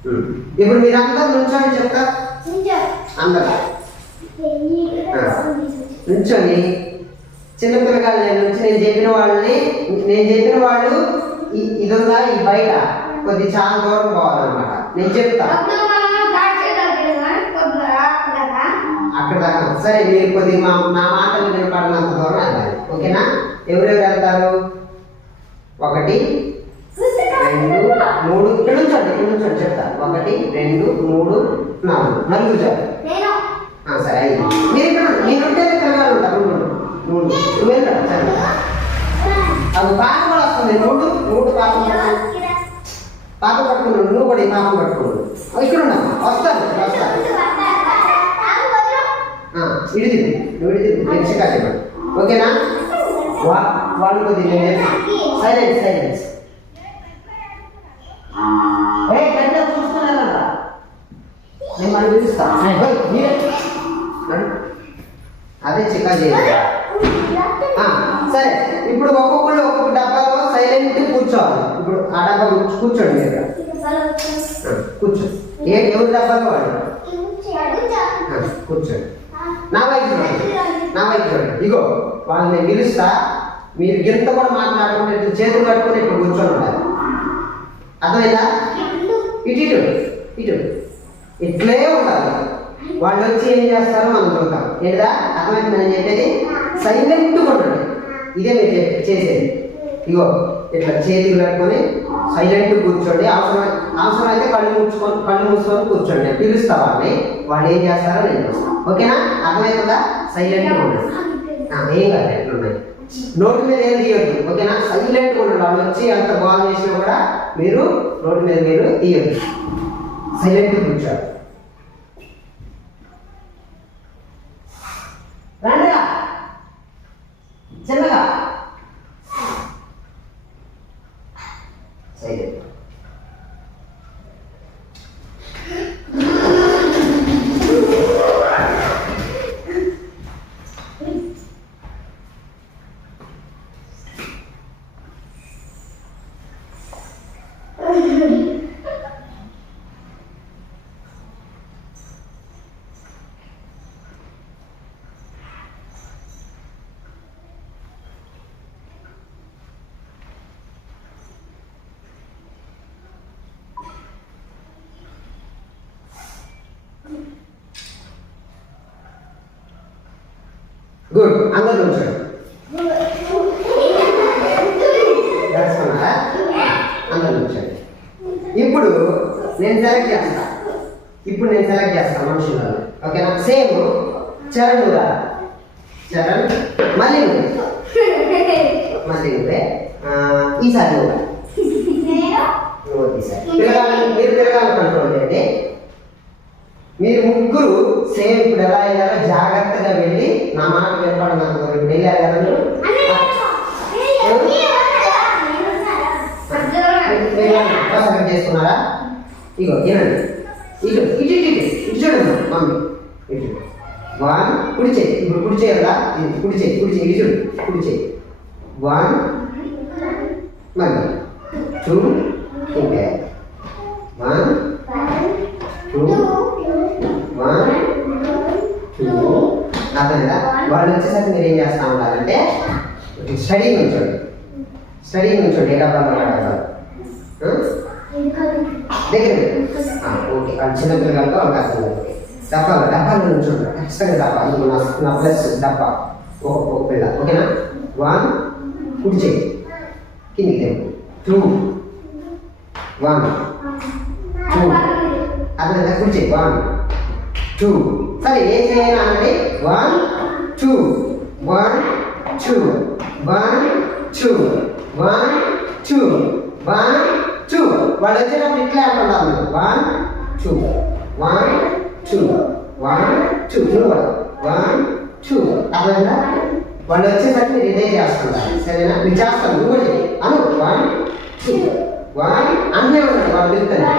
ఇప్పుడు మీరందరూ నుంచొని చెప్తా అందరు నుంచొని చిన్నపిల్లగాళ్ళు నేను నుంచి నేను చెప్పిన వాళ్ళని నేను చెప్పిన వాళ్ళు ఇది ఉందా ఈ బయట కొద్ది చాలా దూరం పోవాలన్నమాట నేను చెప్తా అక్కడ దాకా సరే మీరు కొద్దిగా మా నా మాటలు వినపడినంత దూరం వెళ్ళాలి ఓకేనా ఎవరెవరు వెళ్తారు ఒకటి రెండు మూడు ఇక్కడ నుంచండి చెప్తా. ఒకటి రెండు మూడు నాలుగు. చాలు ఆ, సరే ఐదు. మీరు ఇక్కడ. మీరు ఉంటే తిరగాలి ఉంటారు మూడు నువ్వు సరే. అది పాప కూడా వస్తుంది. మూడు మూడు పాప. పాప పట్టుకున్నాడు నువ్వు కూడా ఈ పాప పట్టుకున్నాడు ఇక్కడ ఉండమ్మా వస్తారు వస్తారు ఆ, ఇడి తిరుగు నువ్వు ఇడి తిరుగు నేను చికా చెప్పండి ఓకేనా? వాళ్ళు కొద్దిగా సైలెన్స్ సైలెన్స్ చికా చేయాలి సరే. ఇప్పుడు ఒక్కొక్కళ్ళు ఒక్కొక్క డబ్బాలో సైలెంట్ కూర్చోవాలి. ఇప్పుడు ఆ డబ్బా కూర్చోండి మీరు. కూర్చో. ఏ ఎవరి డబ్బాలో కూర్చోండి. నా వైపు నా వైపు ఇగో వాళ్ళని పిలుస్తా. మీరు గింత కూడా మాట్లాడకుండా ఇట్లా చేతులు కట్టుకొని ఇప్పుడు కూర్చొని ఉండాలి. అర్థమైందా? ఇటు ఇటు ఇటు. ఇట్లే ఉండాలి. వాళ్ళు వచ్చి ఏం చేస్తారో మనం చూద్దాం. ఏంటా అర్థమైంది నేను చెప్పేది సైలెంట్గా ఉండండి ఇదే మీరు చేసేది. ఇగో ఇట్లా చేతులు కట్టుకొని సైలెంట్ కూర్చోండి. అవసరం అవసరం అయితే కళ్ళు మూసుకొని కళ్ళు మూసుకొని కూర్చోండి. నేను పిలుస్తా వాళ్ళని. వాళ్ళు ఏం చేస్తారో నేను చూస్తాను ఓకేనా? అర్థమవుతుందా సైలెంట్గా ఉండండి ఏం కాదు ఎట్లున్నాయి. నోటి మీద ఏం తీయొద్దు. ఓకేనా? సైలెంట్గా ఉండండి వాళ్ళు వచ్చి అంత బాగా చేసినా కూడా మీరు నోటి మీద మీరు తీయొద్దు. సైలెంట్గా కూర్చోాలి సైలెంట్ గుడ్ అందరూ ఉంచండి అందరూ ఉంచండి ఇప్పుడు నేను సెలెక్ట్ చేస్తా. ఇప్పుడు నేను సెలెక్ట్ చేస్తాను మనుషులను. ఓకేనా సేమ్ చరణ్. చరణ్ మళ్ళీ మళ్ళీ ఈసారి నువ్వు. రా. నువ్వు ఈసారి. తిరగాలని మీరు తిరగాలని కంట్రోల్ చేయండి. మీరు ముగ్గురు సేమ్ ఇప్పుడు ఎలా అయ్యారో జాగ్రత్తగా వెళ్ళి నా మాట వరకు ఇప్పుడు వెళ్ళారు కదా మీరు చేసుకున్నారా ఇగో వినండి. ఇటు ఇటు ఇటు ఇటు చూడండి మమ్మీ. ఇటు. వన్ కుడి చేయి. ఇప్పుడు కుడి చేయి కదా? ఇది కుడి చేయి కుడి చేయి ఇటు చూడు. కుడి చేయి. వన్ మళ్ళీ. టూ ఇంకా. వన్ టూ వన్ టూ అర్థమైందా వాళ్ళు వచ్చేసరికి మీరు ఏం చేస్తా ఉండాలంటే స్టడీ నుంచోండి. స్టడీ నుంచోండి ఏ డబ్బాలో మాట్లాడతారు hmm? దగ్గర ఓకే వాళ్ళు చిన్నపిల్లలతో వాళ్ళకి అర్థం కాదు డబ్బాలు డబ్బాలు ఉంచండి ఖచ్చితంగా డబ్బా. ఇది నా నా ప్లస్ డబ్బా. ఒక ఒక పిల్ల. ఓకేనా? వన్ కుడి చేయి. కిందికి తెంపు టూ వన్ టూ అర్థమైందా? కుడి చేయి. వన్ టూ సరే ఏం చేయాలి అనండి one two one two one two one two one two వాళ్ళు వచ్చేటప్పుడు ఇట్లా అంటున్నారు one two one two one two నువ్వు వన్ టూ అర్థమైందా వాళ్ళు వచ్చేసరికి మీరు ఇదే చేస్తుంటారు సరేనా మీరు చేస్తాను నువ్వు కూడా అను వన్ టూ వన్ అన్నీ ఉన్నాడు వాళ్ళు పిలుస్తారు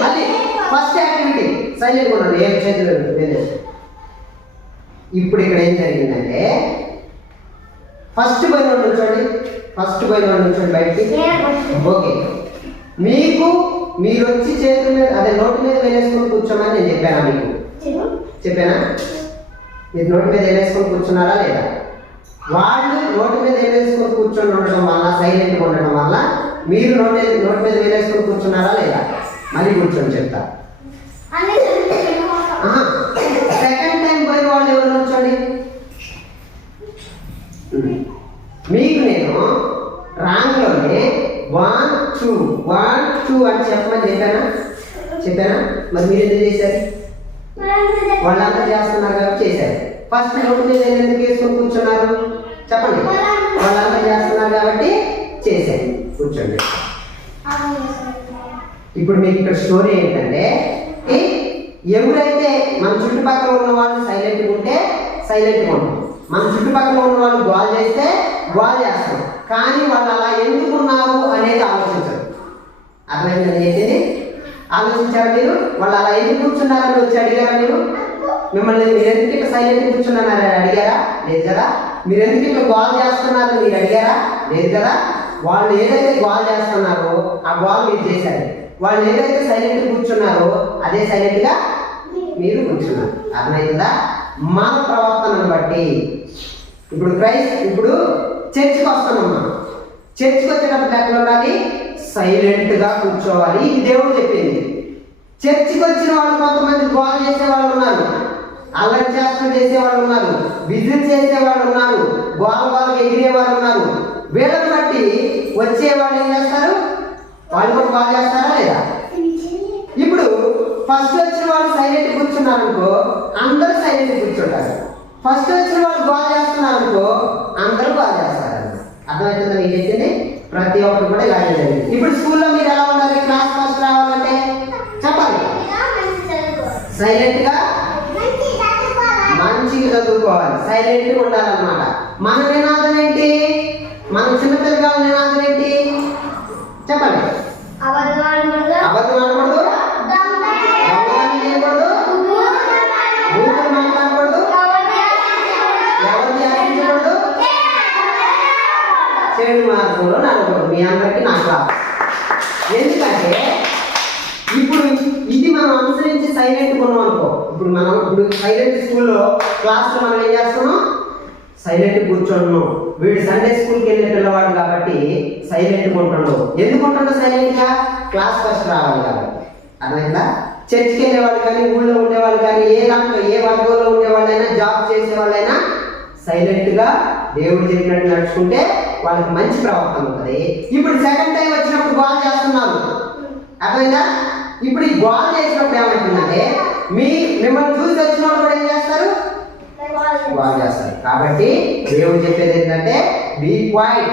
మళ్ళీ ఫస్ట్ యాక్టివిటీ సైలెంట్ ఉండండి ఏ చేతులు ఇప్పుడు ఇక్కడ ఏం జరిగిందంటే ఫస్ట్ బయట నుంచోండి ఫస్ట్ బయట నుంచోండి బయటికి. ఓకే. మీకు మీరు వచ్చి చేతుల మీద అదే నోటి మీద వేలేసుకొని కూర్చోమని నేను చెప్పానా మీకు? చెప్పానా? మీరు నోటి మీద వేలేసుకొని కూర్చున్నారా లేదా? వాళ్ళు నోటి మీద వేలేసుకొని కూర్చొని ఉండడం వల్ల సైలెంట్గా ఉండడం వల్ల మీరు నోటి నోటి మీద వేలేసుకొని కూర్చున్నారా లేదా? మళ్ళీ కూర్చొని చెప్తా. సెకండ్ టైం పోయిన వాళ్ళు ఎవరు ఉమ్. మీకు నేను రాంగ్లోనే వన్ టూ వన్ టూ అని చెప్పమని చెప్పానా? చెప్పానా? మరి మీరు ఎందుకు చేశారు? వాళ్ళంతా చేస్తున్నారు కాబట్టి చేశారు. ఫస్ట్ నోటి మీద ఎందుకు వేసుకొని కూర్చున్నారు? చెప్పండి. వాళ్ళంతా చేస్తున్నారు కాబట్టి చేశారు. కూర్చోండి. ఇప్పుడు మీకు ఇక్కడ స్టోరీ ఏంటంటే ఎవరైతే మన చుట్టుపక్కల ఉన్న వాళ్ళు సైలెంట్గా ఉంటే సైలెంట్గా ఉంటాం మన చుట్టుపక్కల ఉన్న వాళ్ళు గోల్ చేస్తే గోల్ చేస్తాం కానీ వాళ్ళు అలా ఎందుకున్నారు అనేది ఆలోచించరు. అర్థమైంది ఏంటిది ఆలోచించారు మీరు? వాళ్ళు అలా ఎందుకు కూర్చున్నారని వచ్చి అడిగారా మీరు? మిమ్మల్ని మీరు ఎందుకు సైలెంట్ కూర్చున్నారని అడిగారా? లేదు కదా? మీరెందుకు ఎందుకు గోల్ చేస్తున్నారని మీరు అడిగారా? లేదు కదా? వాళ్ళు ఏదైతే గోల్ చేస్తున్నారో ఆ గోల్ మీరు చేశారు. వాళ్ళు ఏదైతే సైలెంట్ కూర్చున్నారో అదే సైలెంట్గా మీరు కూర్చున్నారు. అర్థమైందా? మన ప్రవర్తనను బట్టి ఇప్పుడు క్రైస్ట్ ఇప్పుడు చర్చికి వస్తున్నాం మనం. చర్చికి వచ్చేటప్పుడు ఎక్కడ ఉండాలి? సైలెంట్గా కూర్చోవాలి. ఇది దేవుడు చెప్పింది. చర్చికి వచ్చిన వాళ్ళు కొంతమంది గోల్ చేసే వాళ్ళు ఉన్నారు. అల్లరి చేష్టలు చేసే వాళ్ళు ఉన్నారు విజిట్ చేసే వాళ్ళు ఉన్నారు గోల గోలకి ఎగిరే వాళ్ళు ఉన్నారు. వీళ్ళని బట్టి వచ్చే వాళ్ళు ఏం చేస్తారు? వాళ్ళు కూడా బాగా చేస్తారా లేదా? ఇప్పుడు ఫస్ట్ వచ్చిన వాళ్ళు సైలెంట్ కూర్చున్నారు అనుకో అందరూ సైలెంట్ కూర్చుంటారు. ఫస్ట్ వచ్చిన వాళ్ళు బాగా చేస్తున్నారు అనుకో అందరూ బాగా చేస్తారు. అర్థమవుతుందా నేను చెప్పింది? ప్రతి ఒక్కరు కూడా ఇలాగే జరిగింది. ఇప్పుడు స్కూల్లో మీరు ఎలా ఉండాలి క్లాస్ ఫస్ట్ రావాలంటే చెప్పాలి. సైలెంట్గా మంచిగా చదువుకోవాలి. సైలెంట్గా ఉండాలన్నమాట. మన నినాదం ఏంటి? మన చిన్నపిల్లల నినాదం ఏంటి? చెప్పండి. అబద్ధం ఆడకూడదు చెడు మార్గంలో నడకూడదు మీ అందరికీ నాకు రాదు. ఎందుకంటే ఇప్పుడు ఇది మనం అనుసరించి సైలెంట్ ఉన్నాం అనుకో ఇప్పుడు మనం ఇప్పుడు సైలెంట్ స్కూల్లో క్లాస్లో మనం ఏం చేస్తున్నాం? సైలెంట్ కూర్చోండు వీడు సండే స్కూల్కి వెళ్ళే పిల్లవాడు కాబట్టి సైలెంట్ ఉంటుండు ఎందుకు ఉంటుండో సైలెంట్గా క్లాస్ ఫస్ట్ రావాలి కాబట్టి. అర్థమైందా? చర్చ్కి వెళ్ళే వాళ్ళు కానీ ఊళ్ళో ఉండేవాళ్ళు కానీ ఏ దాంట్లో ఏ వర్గంలో ఉండేవాళ్ళైనా జాబ్ చేసే వాళ్ళైనా సైలెంట్గా దేవుడు చెప్పినట్టు నడుచుకుంటే వాళ్ళకి మంచి ప్రవర్తన ఉంటుంది. ఇప్పుడు సెకండ్ టైం వచ్చినప్పుడు బాల్ చేస్తున్నారు. అర్థమైందా? ఇప్పుడు ఈ గోల్ చేసినప్పుడు ఏమంటుందంటే మీ మిమ్మల్ని చూసి వచ్చిన వాళ్ళు కూడా ఏం చేస్తారు? గోల్ చేస్తారు. కాబట్టి దేవుడు చెప్పేది ఏంటంటే బీ క్వైట్